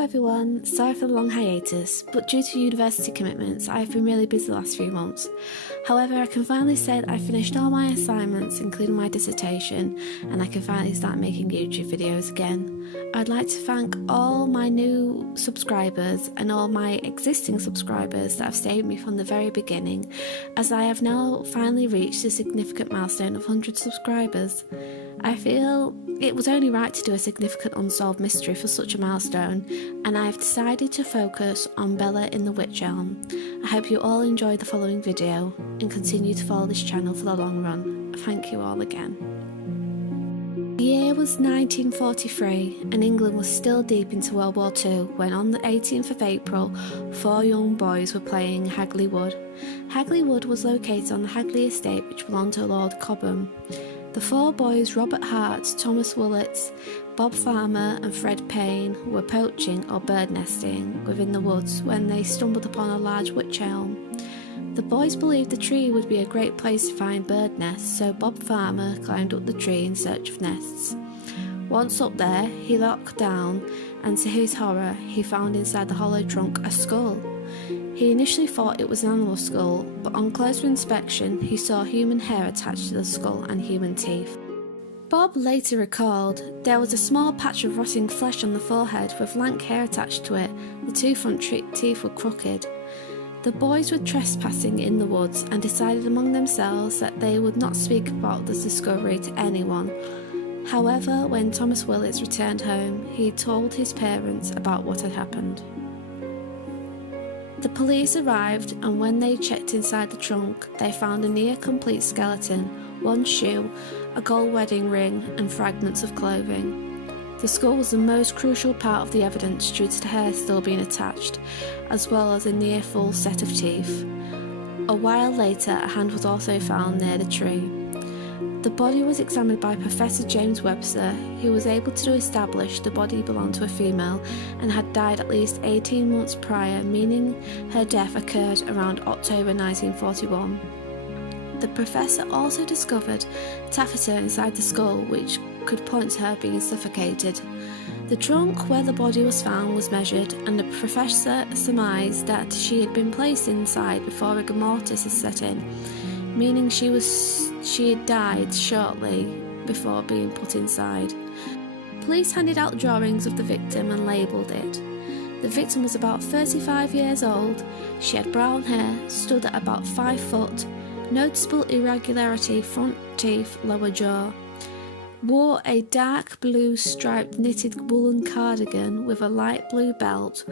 Hello everyone, sorry for the long hiatus, but due to university commitments I have been really busy the last few months. However, I can finally say that I finished all my assignments including my dissertation and I can finally start making YouTube videos again. I'd like to thank all my new subscribers and all my existing subscribers that have stayed with me from the very beginning, as I have now finally reached a significant milestone of 100 subscribers. I feel it was only right to do a significant unsolved mystery for such a milestone, and I have decided to focus on Bella in the Wych Elm. I hope you all enjoy the following video and continue to follow this channel for the long run. Thank you all again. The year was 1943 and England was still deep into World War II when on the 18th of April 4 young boys were playing Hagley Wood. Hagley Wood was located on the Hagley estate which belonged to Lord Cobham. The 4 boys, Robert Hart, Thomas Willetts, Bob Farmer and Fred Payne, were poaching or bird nesting within the woods when they stumbled upon a large wych elm. The boys believed the tree would be a great place to find bird nests, so Bob Farmer climbed up the tree in search of nests. Once up there, he looked down and to his horror, he found inside the hollow trunk a skull. He initially thought it was an animal skull, but on closer inspection he saw human hair attached to the skull and human teeth. Bob later recalled there was a small patch of rotting flesh on the forehead with lank hair attached to it. The 2 front teeth were crooked. The boys were trespassing in the woods and decided among themselves that they would not speak about this discovery to anyone. However, when Thomas Willetts returned home, he told his parents about what had happened. The police arrived, and when they checked inside the trunk, they found a near-complete skeleton, 1 shoe, a gold wedding ring, and fragments of clothing. The skull was the most crucial part of the evidence due to the hair still being attached, as well as a near full set of teeth. A while later, a hand was also found near the tree. The body was examined by Professor James Webster, who was able to establish the body belonged to a female and had died at least 18 months prior, meaning her death occurred around October 1941. The professor also discovered taffeta inside the skull, which could point to her being suffocated. The trunk where the body was found was measured, and the professor surmised that she had been placed inside before rigor mortis had set in, meaning she had died shortly before being put inside. Police handed out drawings of the victim and labelled it. The victim was about 35 years old. She had brown hair, stood at about 5 foot, noticeable irregularity, front teeth, lower jaw. Wore a dark blue striped knitted woolen cardigan with a light blue belt,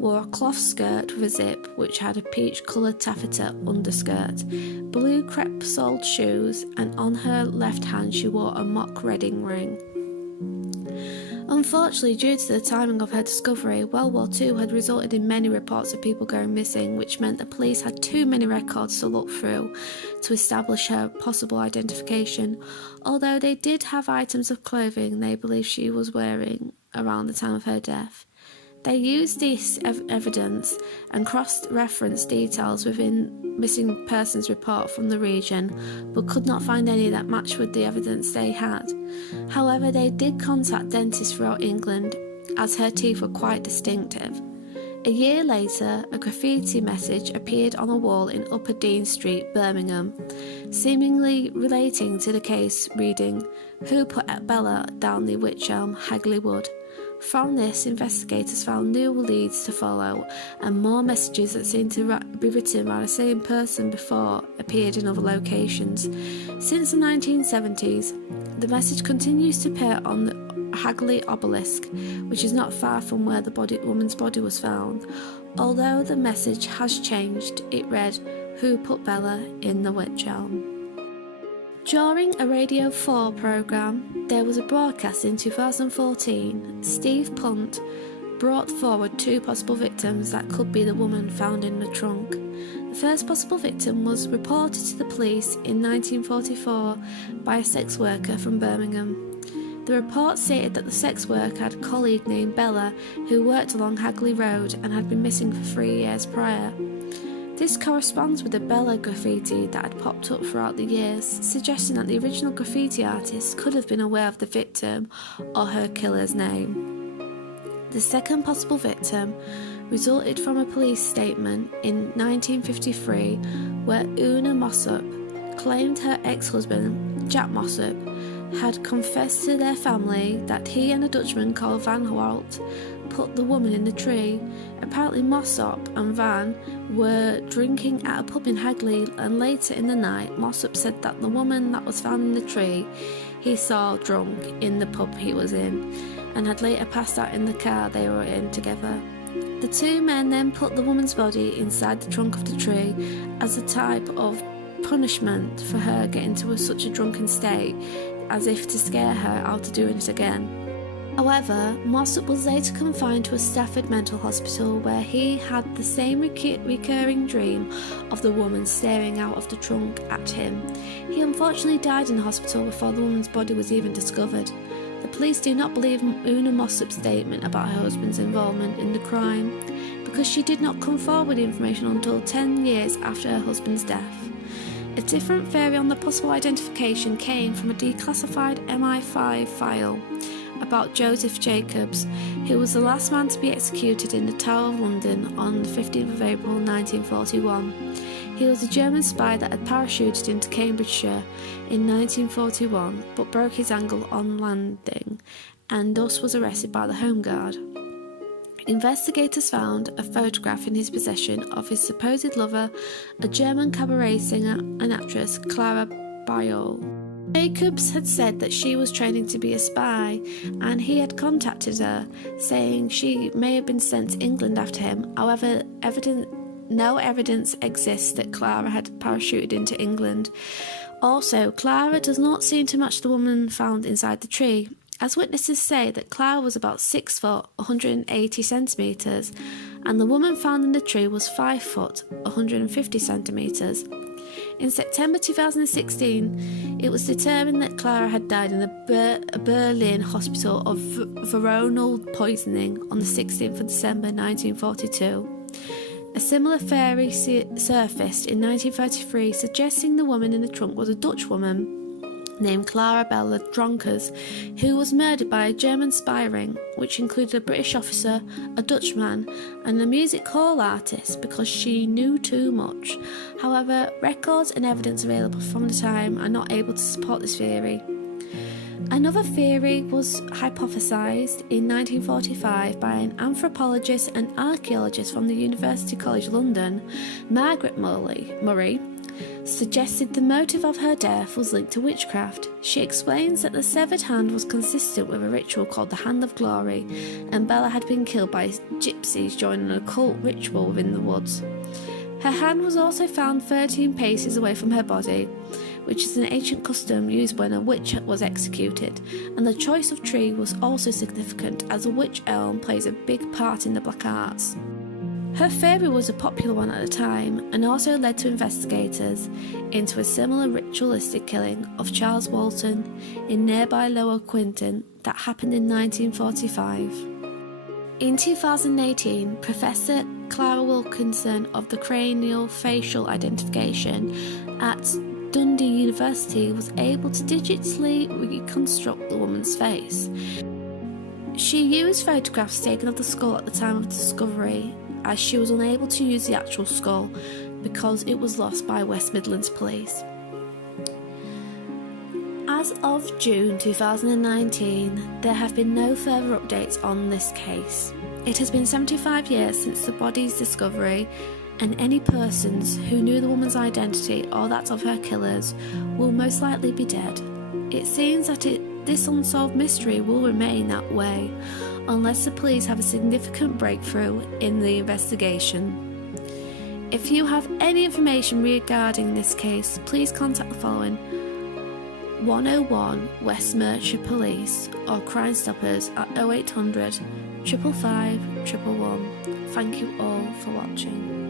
wore a cloth skirt with a zip which had a peach coloured taffeta underskirt, blue crepe-soled shoes, and on her left hand she wore a mock wedding ring. Unfortunately, due to the timing of her discovery, World War II had resulted in many reports of people going missing, which meant the police had too many records to look through to establish her possible identification, although they did have items of clothing they believed she was wearing around the time of her death. They used this evidence and cross-referenced details within missing persons report from the region, but could not find any that matched with the evidence they had. However, they did contact dentists throughout England, as her teeth were quite distinctive. A year later, a graffiti message appeared on a wall in Upper Dean Street, Birmingham, seemingly relating to the case, reading, "Who put Bella down the Wych Elm, Hagley Wood?" From this, investigators found new leads to follow, and more messages that seemed to be written by the same person before appeared in other locations. Since the 1970s, the message continues to appear on the Hagley obelisk, which is not far from where the woman's body was found. Although the message has changed, it read, "Who put Bella in the Wych Elm?" During a Radio 4 programme, there was a broadcast in 2014. Steve Punt brought forward 2 possible victims that could be the woman found in the trunk. The first possible victim was reported to the police in 1944 by a sex worker from Birmingham. The report stated that the sex worker had a colleague named Bella who worked along Hagley Road and had been missing for 3 years prior. This corresponds with the Bella graffiti that had popped up throughout the years, suggesting that the original graffiti artist could have been aware of the victim or her killer's name. The second possible victim resulted from a police statement in 1953 where Una Mossop claimed her ex-husband, Jack Mossop, had confessed to their family that he and a Dutchman called Van Walt put the woman in the tree. Apparently Mossop and Van were drinking at a pub in Hagley, and later in the night Mossop said that the woman that was found in the tree he saw drunk in the pub he was in, and had later passed out in the car they were in together. The two men then put the woman's body inside the trunk of the tree as a type of punishment for her getting to such a drunken state, as if to scare her out of doing it again. However, Mossop was later confined to a Stafford mental hospital where he had the same recurring dream of the woman staring out of the trunk at him. He unfortunately died in the hospital before the woman's body was even discovered. The police do not believe Una Mossop's statement about her husband's involvement in the crime because she did not come forward with the information until 10 years after her husband's death. A different theory on the possible identification came from a declassified MI5 file about Joseph Jacobs, who was the last man to be executed in the Tower of London on the 15th of April 1941. He was a German spy that had parachuted into Cambridgeshire in 1941 but broke his ankle on landing and thus was arrested by the Home Guard. Investigators found a photograph in his possession of his supposed lover, a German cabaret singer and actress, Clara Bayol. Jacobs had said that she was training to be a spy, and he had contacted her, saying she may have been sent to England after him. However, no evidence exists that Clara had parachuted into England. Also, Clara does not seem to match the woman found inside the tree, as witnesses say that Clara was about 6 foot, 180 centimetres, and the woman found in the tree was 5 foot, 150 centimetres. In September 2016, it was determined that Clara had died in the Berlin hospital of veronal poisoning on the 16th of December 1942. A similar theory surfaced in 1933, suggesting the woman in the trunk was a Dutch woman named Clara Bella Dronkers, who was murdered by a German spy ring, which included a British officer, a Dutchman, and a music hall artist because she knew too much. However, records and evidence available from the time are not able to support this theory. Another theory was hypothesised in 1945 by an anthropologist and archaeologist from the University College London, Margaret Murray, suggested the motive of her death was linked to witchcraft. She explains that the severed hand was consistent with a ritual called the Hand of Glory, and Bella had been killed by gypsies during an occult ritual within the woods. Her hand was also found 13 paces away from her body, which is an ancient custom used when a witch was executed, and the choice of tree was also significant as a Wych Elm plays a big part in the black arts. Her theory was a popular one at the time and also led to investigators into a similar ritualistic killing of Charles Walton in nearby Lower Quinton that happened in 1945. In 2018, Professor Clara Wilkinson of the Cranial Facial Identification at Dundee University was able to digitally reconstruct the woman's face. She used photographs taken of the skull at the time of discovery, as she was unable to use the actual skull because it was lost by West Midlands Police. As of June 2019, there have been no further updates on this case. It has been 75 years since the body's discovery, and any persons who knew the woman's identity or that of her killers will most likely be dead. It seems that this unsolved mystery will remain that way unless the police have a significant breakthrough in the investigation. If you have any information regarding this case, please contact the following: 101 West Mercia Police or Crime Stoppers at 0800 555 111. Thank you all for watching.